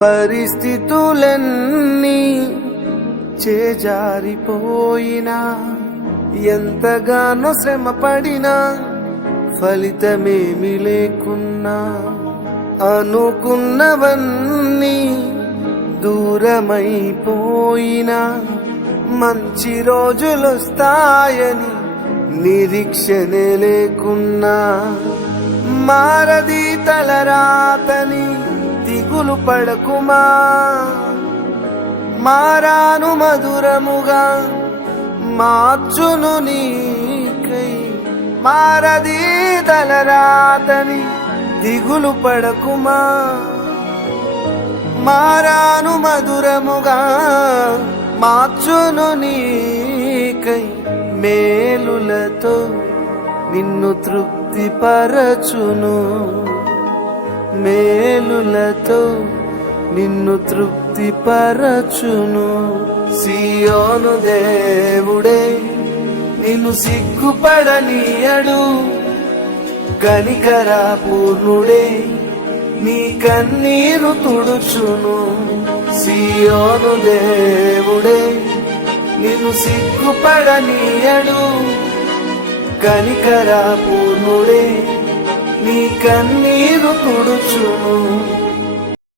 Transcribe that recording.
పరిస్థితులన్నీ చేజారిపోయినా ఎంతగానో శ్రమ పడినా ఫలితమేమి లేకున్నా అనుకున్నవన్నీ దూరమైపోయినా మంచి రోజులొస్తాయని నిరీక్షనే లేకున్నా మారది తలరాతని దిగులు పడకుమా మారాను మధురముగా మార్చును నీకై మారది తలరాతని దిగులు పడకుమా మారాను మధురముగా మార్చును నీకై మేలులతో నిన్ను తృప్తిపరచును మేలులతో నిన్ను తృప్తిపరచును సియోను దేవుడే నిన్ను సిగ్గుపడనీయడు కనికర పూర్ణుడే నీ కన్నీరు తుడుచును సియోను దేవుడే నిన్ను సిగ్గుపడనీయడు కనికర పూర్ణుడే నీ కన్నీరు తుడుచును